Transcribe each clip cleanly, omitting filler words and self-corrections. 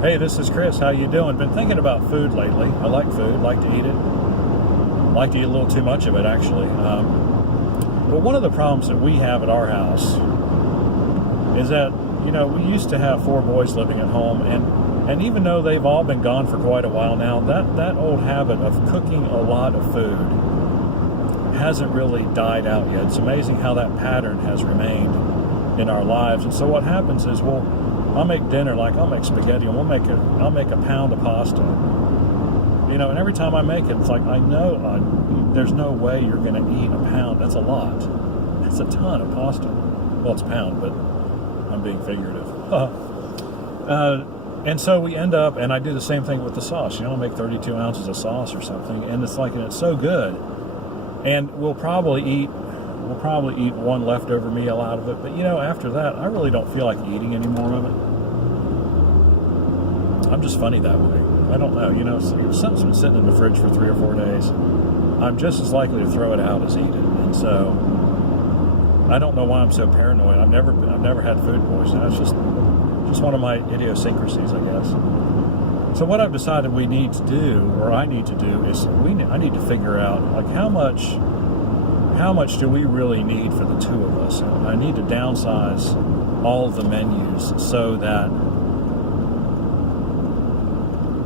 Hey, this is Chris. How you doing? Been thinking about food lately. I like food, like to eat it. Like to eat a little too much of it, actually. But one of the problems that we have at our house is that, we used to have 4 boys living at home, and even though they've all been gone for quite a while now, that old habit of cooking a lot of food hasn't really died out yet. It's amazing how that pattern has remained in our lives. And so what happens is, I'll make dinner, like I'll make spaghetti, and I'll make a pound of pasta. And every time I make it, it's like, I know there's no way you're going to eat a pound. That's a lot. That's a ton of pasta. Well, it's a pound, but I'm being figurative. And so we end up, and I do the same thing with the sauce. I'll make 32 ounces of sauce or something, and it's so good. And we'll probably eat one leftover meal out of it, but after that, I really don't feel like eating any more of it. I'm just funny that way. I don't know, if something's been sitting in the fridge for 3 or 4 days, I'm just as likely to throw it out as eat it. And so I don't know why I'm so paranoid. I've never had food poisoning. It's just one of my idiosyncrasies, I guess. So what I've decided we need to do, or I need to do, is I need to figure out, like, how much do we really need for the 2 of us? I need to downsize all of the menus so that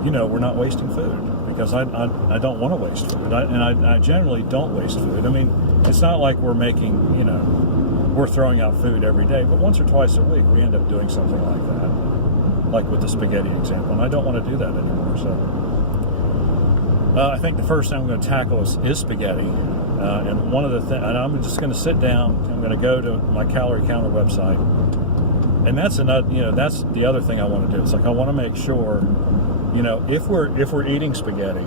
we're not wasting food, because I don't want to waste food, and I generally don't waste food. I mean, it's not like we're making, we're throwing out food every day, but once or twice a week we end up doing something like that, like with the spaghetti example, and I don't want to do that anymore. So I think the first thing I'm going to tackle is spaghetti, and one of the things, and I'm just going to sit down, I'm going to go to my calorie counter website, and that's another, that's the other thing I want to do. It's like, I want to make sure, if we're eating spaghetti,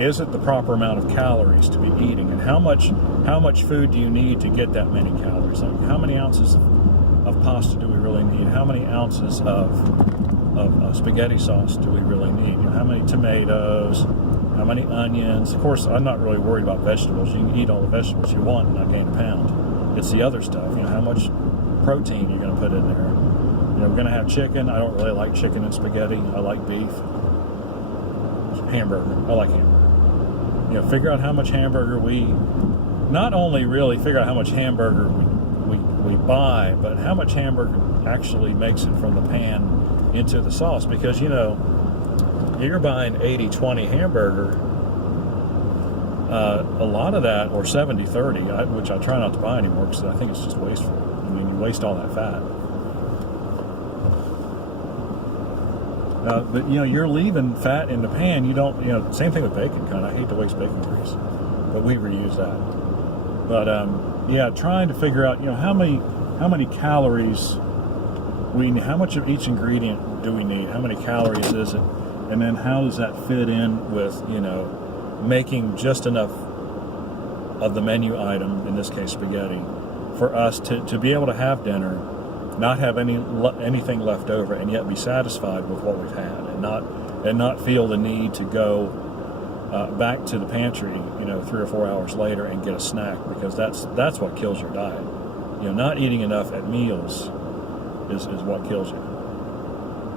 is it the proper amount of calories to be eating, and how much food do you need to get that many calories? Like, how many ounces of pasta do we really need? How many ounces of spaghetti sauce do we really need? How many tomatoes? How many onions? Of course, I'm not really worried about vegetables. You can eat all the vegetables you want and not gain a pound. It's the other stuff. How much protein you're going to put in there. We're going to have chicken. I don't really like chicken and spaghetti. I like beef. Hamburger. I like hamburger. Figure out how much hamburger not only really figure out how much hamburger we buy, but how much hamburger actually makes it from the pan into the sauce. Because, you're buying 80-20 hamburger, a lot of that, or 70-30, which I try not to buy anymore because I think it's just wasteful. You waste all that fat. But you're leaving fat in the pan. You don't, same thing with bacon. I hate to waste bacon grease, but we reuse that. But trying to figure out, how many calories how much of each ingredient do we need? How many calories is it? And then how does that fit in with, making just enough of the menu item, in this case spaghetti, for us to be able to have dinner, not have anything left over, and yet be satisfied with what we've had, and not feel the need to go back to the pantry, 3 or 4 hours later and get a snack, because that's what kills your diet. Not eating enough at meals is what kills you.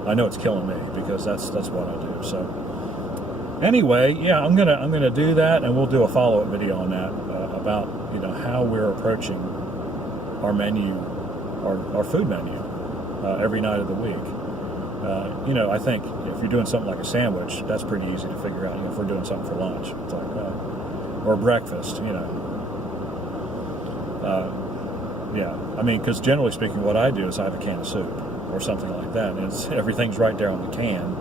I know it's killing me, because that's what I do. So anyway, I'm gonna do that, and we'll do a follow-up video on that about how we're approaching our menu, our food menu, every night of the week. I think if you're doing something like a sandwich, that's pretty easy to figure out. If we're doing something for lunch, it's like, or breakfast, because generally speaking, what I do is I have a can of soup or something like that, and everything's right there on the can,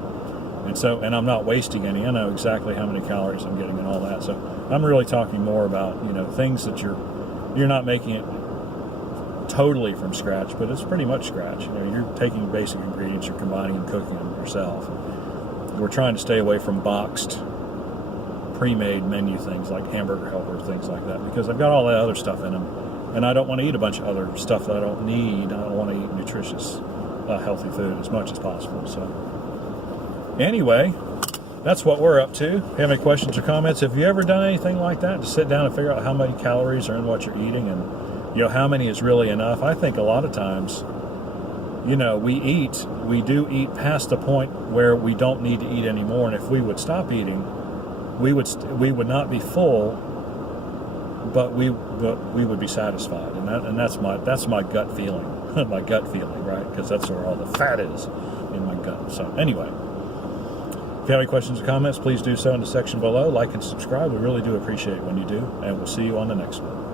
and I'm not wasting any. I know exactly how many calories I'm getting and all that. So I'm really talking more about things that you're not making it totally from scratch, but it's pretty much scratch. You're taking basic ingredients, you're combining and cooking them yourself. We're trying to stay away from boxed, pre-made menu things like Hamburger Helper, things like that, because I've got all that other stuff in them, and I don't want to eat a bunch of other stuff that I don't need. I don't want to eat nutritious, healthy food as much as possible. So anyway, that's what we're up to. If you have any questions or comments, have you ever done anything like that, to sit down and figure out how many calories are in what you're eating, and how many is really enough? I think a lot of times we do eat past the point where we don't need to eat anymore. And if we would stop eating, we would not be full, but we would be satisfied. And that's my gut feeling, my gut feeling, right? Because that's where all the fat is, in my gut. So anyway, if you have any questions or comments, please do so in the section below. Like and subscribe. We really do appreciate it when you do, and we'll see you on the next one.